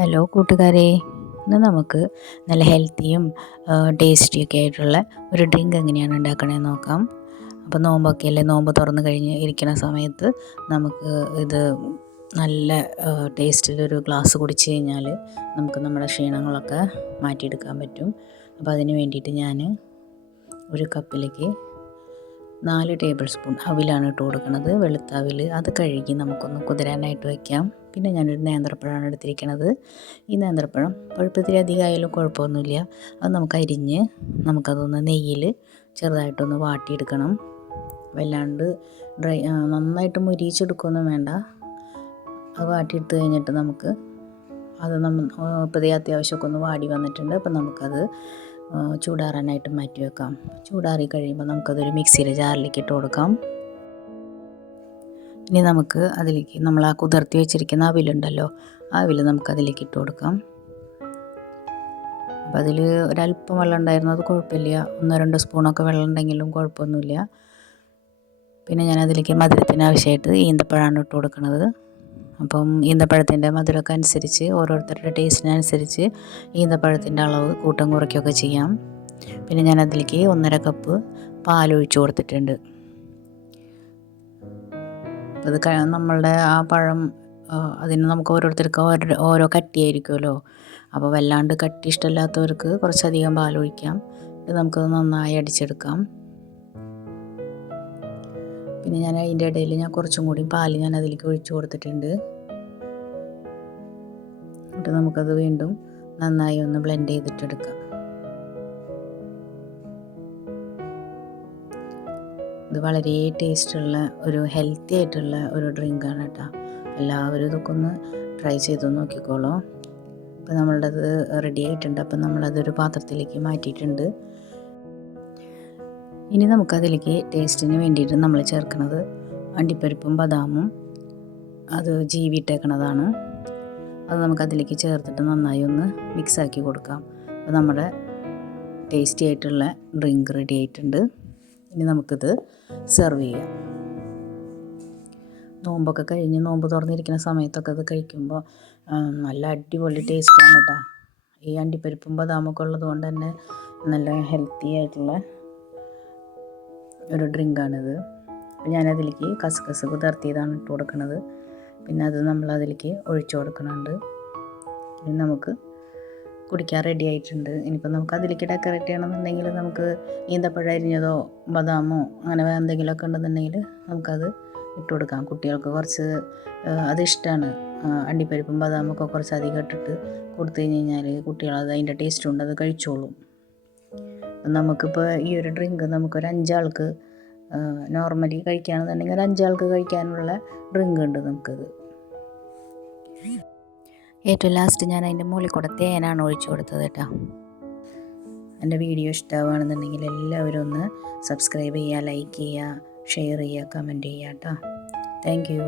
Hello കൂട്ടുകാരെ, ഇന്ന് നമുക്ക് നല്ല ഹെൽത്തിയും ടേസ്റ്റിയൊക്കെ ആയിട്ടുള്ള ഒരു ഡ്രിങ്ക് എങ്ങനെയാണ് ഉണ്ടാക്കണതെന്ന് നോക്കാം. അപ്പോൾ നോമ്പൊക്കെ അല്ലേ, നോമ്പ് തുറന്ന് കഴിഞ്ഞ് ഇരിക്കുന്ന സമയത്ത് നമുക്ക് ഇത് നല്ല ടേസ്റ്റിലൊരു ഗ്ലാസ് കുടിച്ച് കഴിഞ്ഞാൽ നമുക്ക് നമ്മുടെ ക്ഷീണങ്ങളൊക്കെ മാറ്റിയെടുക്കാൻ പറ്റും. അപ്പോൾ അതിന് വേണ്ടിയിട്ട് ഞാൻ ഒരു കപ്പിലേക്ക് 4 ടേബിൾ സ്പൂൺ അവിലാണ് ഇട്ട് കൊടുക്കുന്നത്, വെളുത്ത അവിൽ. അത് കഴുകി നമുക്കൊന്ന് കുതിരാനായിട്ട് വയ്ക്കാം. പിന്നെ ഞാനൊരു നേന്ത്രപ്പഴമാണ് എടുത്തിരിക്കുന്നത്. ഈ നേന്ത്രപ്പഴം പഴുപ്പത്തിരി അധികമായാലും കുഴപ്പമൊന്നുമില്ല. അത് നമുക്ക് അരിഞ്ഞ് നമുക്കതൊന്ന് നെയ്യിൽ ചെറുതായിട്ടൊന്ന് വാട്ടിയെടുക്കണം. വല്ലാണ്ട് നന്നായിട്ട് മുരിയിച്ചെടുക്കുകയൊന്നും വേണ്ട. അത് വാട്ടിയെടുത്ത് കഴിഞ്ഞിട്ട് നമുക്ക് അത് ഇപ്പോൾ അത്യാവശ്യമൊക്കെ ഒന്ന് വാടി വന്നിട്ടുണ്ട്. അപ്പം നമുക്കത് ചൂടാറാനായിട്ട് മാറ്റി വെക്കാം. ചൂടാറി കഴിയുമ്പോൾ നമുക്കതൊരു മിക്സിയിലെ ജാറിലേക്ക് ഇട്ട് കൊടുക്കാം. ഇനി നമുക്ക് അതിലേക്ക് നമ്മൾ ആ കുതിർത്തി വെച്ചിരിക്കുന്ന അവിലുണ്ടല്ലോ, ആ അവിൽ നമുക്കതിലേക്ക് ഇട്ട് കൊടുക്കാം. അപ്പോൾ അതിൽ ഒരല്പം വെള്ളം ഉണ്ടായിരുന്നു, അത് കുഴപ്പമില്ല. 1-2 സ്പൂണൊക്കെ വെള്ളം ഉണ്ടെങ്കിലും കുഴപ്പമൊന്നുമില്ല. പിന്നെ ഞാനതിലേക്ക് മധുരത്തിന് ആവശ്യമായിട്ട് ഈന്തപ്പഴമാണ് ഇട്ട് കൊടുക്കുന്നത്. അപ്പം ഈന്തപ്പഴത്തിൻ്റെ മധുരമൊക്കെ അനുസരിച്ച് ഓരോരുത്തരുടെ ടേസ്റ്റിനനുസരിച്ച് ഈന്തപ്പഴത്തിൻ്റെ അളവ് കൂട്ടം കുറയ്ക്കുകയൊക്കെ ചെയ്യാം. പിന്നെ ഞാനതിലേക്ക് 1.5 കപ്പ് പാലൊഴിച്ച് കൊടുത്തിട്ടുണ്ട്. അത് നമ്മളുടെ ആ പഴം അതിന് നമുക്ക് ഓരോരുത്തർക്ക് ഓരോ കട്ടിയായിരിക്കുമല്ലോ. അപ്പോൾ വല്ലാണ്ട് കട്ടി ഇഷ്ടമില്ലാത്തവർക്ക് കുറച്ചധികം പാലൊഴിക്കാം. ഇത് നമുക്കത് നന്നായി അടിച്ചെടുക്കാം. പിന്നെ ഞാൻ അതിൻ്റെ ഇടയിൽ കുറച്ചും കൂടി പാൽ ഞാൻ അതിലേക്ക് ഒഴിച്ച് കൊടുത്തിട്ടുണ്ട്. എന്നിട്ട് നമുക്കത് വീണ്ടും നന്നായി ഒന്ന് ബ്ലെൻഡ് ചെയ്തിട്ടെടുക്കാം. ഇത് വളരെ ടേസ്റ്റുള്ള ഒരു ഹെൽത്തി ആയിട്ടുള്ള ഒരു ഡ്രിങ്കാണ് കേട്ടോ. എല്ലാവരും ഇതൊക്കെ ഒന്ന് ട്രൈ ചെയ്ത് നോക്കിക്കോളൂ. അപ്പോൾ നമ്മളുടേത് റെഡി ആയിട്ടുണ്ട്. അപ്പം നമ്മളതൊരു പാത്രത്തിലേക്ക് മാറ്റിയിട്ടുണ്ട്. ഇനി നമുക്കതിലേക്ക് ടേസ്റ്റിന് വേണ്ടിയിട്ട് നമ്മൾ ചേർക്കുന്നത് അണ്ടിപ്പരിപ്പും ബദാമും അത് ജീവിയിട്ടേക്കണതാണ്. അത് നമുക്കതിലേക്ക് ചേർത്തിട്ട് നന്നായി ഒന്ന് മിക്സാക്കി കൊടുക്കാം. അപ്പോൾ നമ്മുടെ ടേസ്റ്റി ആയിട്ടുള്ള ഡ്രിങ്ക് റെഡി ആയിട്ടുണ്ട്. ഇനി നമുക്കിത് സെർവ് ചെയ്യാം. നോമ്പൊക്കെ കഴിഞ്ഞ് നോമ്പ് തുറന്നിരിക്കുന്ന സമയത്തൊക്കെ അത് കഴിക്കുമ്പോൾ നല്ല അടിപൊളി ടേസ്റ്റാണ് കേട്ടോ. ഈ അണ്ടിപ്പരിപ്പും ബദാമൊക്കെ ഉള്ളത് കൊണ്ട് തന്നെ നല്ല ഹെൽത്തി ആയിട്ടുള്ള ഒരു ഡ്രിങ്കാണിത്. അപ്പോൾ ഞാനതിലേക്ക് കസ്കസ് കുതിർത്തിയതാണ് ഇട്ട് കൊടുക്കുന്നത്. പിന്നെ അത് നമ്മളതിലേക്ക് ഒഴിച്ചു കൊടുക്കുന്നുണ്ട്. ഇനി നമുക്ക് കുടിക്കാൻ റെഡി ആയിട്ടുണ്ട്. ഇനിയിപ്പോൾ നമുക്ക് അതിലേക്ക് ഡെക്കറേറ്റ് ചെയ്യണമെന്നുണ്ടെങ്കിൽ നമുക്ക് ഈന്തപ്പഴം അരിഞ്ഞതോ ബദാമോ അങ്ങനെ എന്തെങ്കിലുമൊക്കെ ഉണ്ടെന്നുണ്ടെങ്കിൽ നമുക്കത് ഇട്ട് കൊടുക്കാം. കുട്ടികൾക്ക് കുറച്ച് അതിഷ്ടമാണ്. അണ്ടിപ്പരിപ്പും ബദാമൊക്കെ കുറച്ച് അധികം ഇട്ടിട്ട് കൊടുത്തു കഴിഞ്ഞാൽ കുട്ടികളത് അതിൻ്റെ ടേസ്റ്റ് കൊണ്ട് അത് കഴിച്ചോളും. നമുക്കിപ്പോൾ ഈ ഒരു ഡ്രിങ്ക് നമുക്കൊരു 5 ആൾക്ക് നോർമലി കഴിക്കുകയാണെന്നുണ്ടെങ്കിൽ ഒരു 5 ആൾക്ക് കഴിക്കാനുള്ള ഡ്രിങ്ക് ഉണ്ട് നമുക്കത്. ഏറ്റവും ലാസ്റ്റ് ഞാൻ അതിൻ്റെ മുകളിൽ കൂടെ തേനാണ് ഒഴിച്ചു കൊടുത്തത് കേട്ടോ. എൻ്റെ വീഡിയോ ഇഷ്ടമാവുകയാണെന്നുണ്ടെങ്കിൽ എല്ലാവരും ഒന്ന് സബ്സ്ക്രൈബ് ചെയ്യുക, ലൈക്ക് ചെയ്യുക, ഷെയർ ചെയ്യുക, കമൻറ്റ് ചെയ്യുക കേട്ടോ. Thank you.